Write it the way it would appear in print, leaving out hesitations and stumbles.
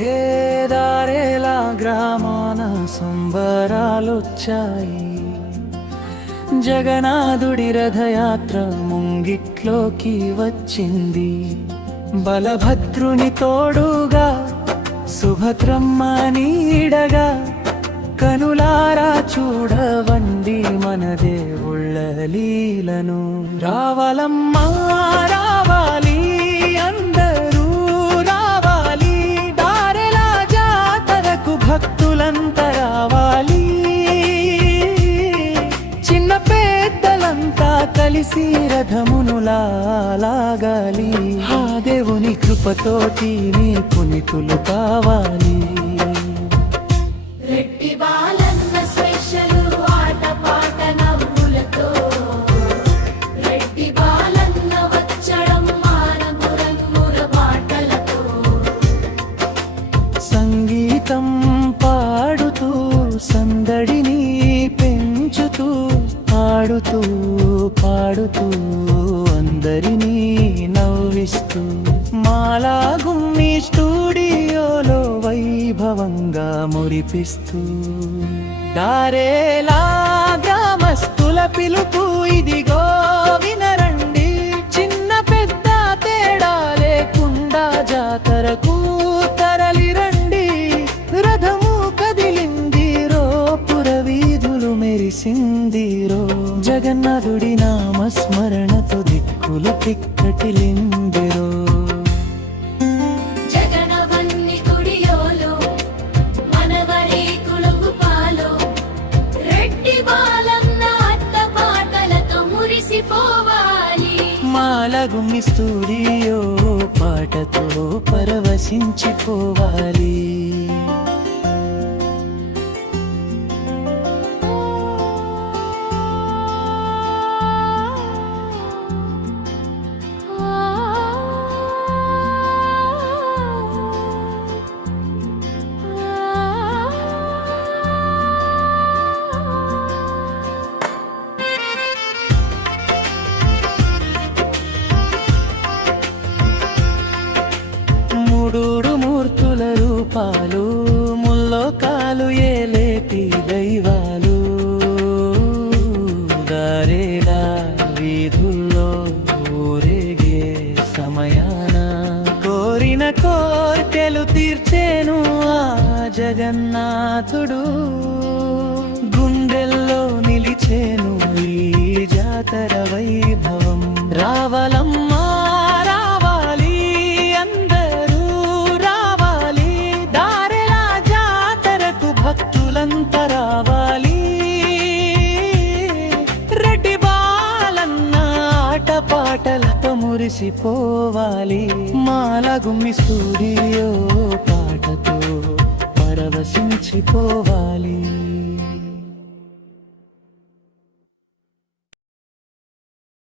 హేదారేలా గ్రామాన సంబరాలొచ్చాయి. జగన్నాథుడి రథయాత్ర ముంగిట్లోకి వచ్చింది. బలభద్రుని తోడుగా సుభద్రమ్మ నీడగా కనులారా చూడవండి మన దేవుళ్ళ లీలను. రావాలమ్మా రావాలి, అందరూ రావాలి, దారెలా జాతరకు భక్తులంతా రావాలి. చిన్న పెద్దలంతా కలిసి రథమును లాగాలి. ఆ దేవుని కృపతోటి నీ పునితులు కావాలి. రెడ్డి బాలన్న స్వేచ్ఛలు ఆట పాట నవ్వులతో, రెడ్డి బాలన్న వచ్చడం మానమురన్ముర పాటలతో, సంగీతం పాడుతూ సందడిని పెంచుతూ ఆడుతూ పాడుతూ అందరినీ నవ్విస్తూ మాలాగుమ్మి స్టూడియోలో వైభవంగా మురిపిస్తూ దారేలా గ్రామస్తుల పిలుపు ఇదిగో వినరండి. చిన్న పెద్ద తేడా లేకుండా జాతరకు తరలిరండి. రథము కదిలింది రో, పురవీధులు మెరిసిందిరో, జగన్నాథుడి నామస్మరణతో దిక్కులు తిక్కటిలిందిరో. జగనవన్ని కుడియోలో మనవరి కులుగు పాలో, రెడ్డి బాలన్న ఆట పాటలతో మురిసిపోవాలి. మాలగుమ్మి స్టూడియో పాటతో పరవశించిపోవాలి. మూడు మూర్తుల రూపాలు, ముల్లోకాలు ఏలేటి దైవాలు, దారేలా వీధుల్లో ఊరేగే సమయాన కోరిన కోర్కెలు తీర్చేను ఆ జగన్నాథుడు. గుండెల్లో నిలిచేను ఈ జాతర వైభవం. రావాలమ్మా రావాలి, అందరూ రావాలి, దారెలా జాతరకు భక్తులంతా రావాలి. రెడ్డి బాలన్న ఆట పాటలతో మురిసిపోవాలి. మాలగుమ్మి స్టూడియో పాటతో పరవశించిపోవాలి.